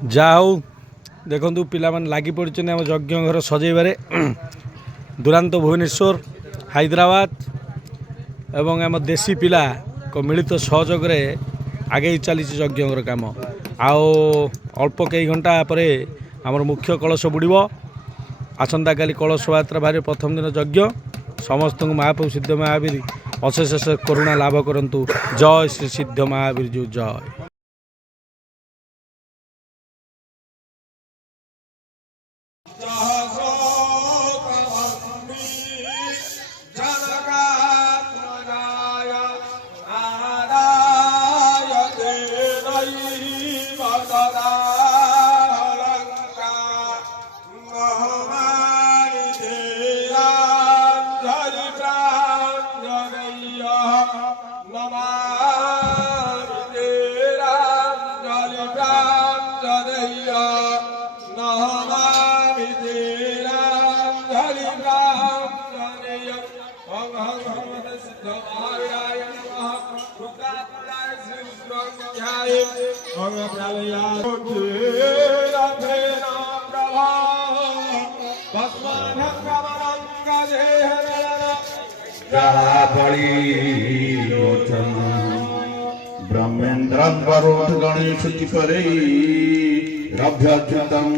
जहा हूँ देखु पिलाମାନେ ଲାଗି ପଡ଼ିଛନ୍ତି ଆମ ଯଜ୍ଞ ଘର ସଜେଇବାରେ ଦୁରାନ୍ତ ଭୁବନେଶ୍ୱର ହାଇଦ୍ରାବାଦ ଏବଂ ଆମ ଦେଶୀ ପିଲାଙ୍କ ମିଳିତ ସହଯୋଗରେ ଆଗେଇ ଚାଲିଛି ଯଜ୍ଞ ଘର କାମ। ଆଉ ଅଳ୍ପ କେଇ ଘଣ୍ଟା ପରେ ଆମର ମୁଖ୍ୟ କଳସ ବୁଡ଼ିବ। ଆସନ୍ତାକାଲି କଳସ ଯାତ୍ରା ବାହାରି ପ୍ରଥମ ଦିନ ଯଜ୍ଞ। ସମସ୍ତଙ୍କୁ ମହାପ୍ରଭୁ ସିଦ୍ଧ ମହାବୀର ଅଶେଷ କରୁଣା ଲାଭ କରନ୍ତୁ। ଜୟ ଶ୍ରୀ ସିଦ୍ଧ ମହାବୀର ଜୁ ଜୟ। ब्रह्मेन्द्र वरुण गणेश करे रभ्यच्युतम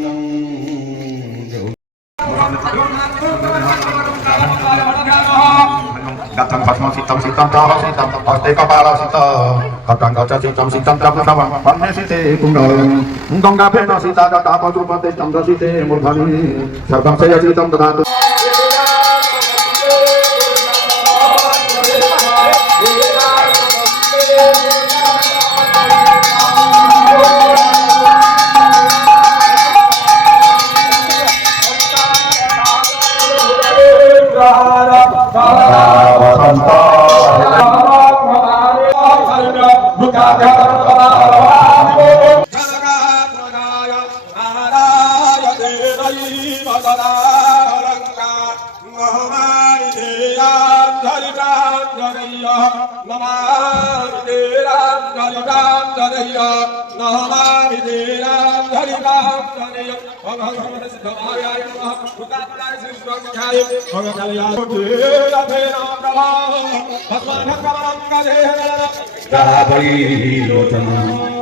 गतं भस्म सीतं सीतं तः सीतं हस्ते कपालसितं कटं गच सीतं सीतं त्रपुषवं वन्ने सीते कुण्डलं गङ्गाभेन सीता दत्ता पशुपते चन्द्रसीते मूर्धनि सर्वं शयसीतं ददातु। Kali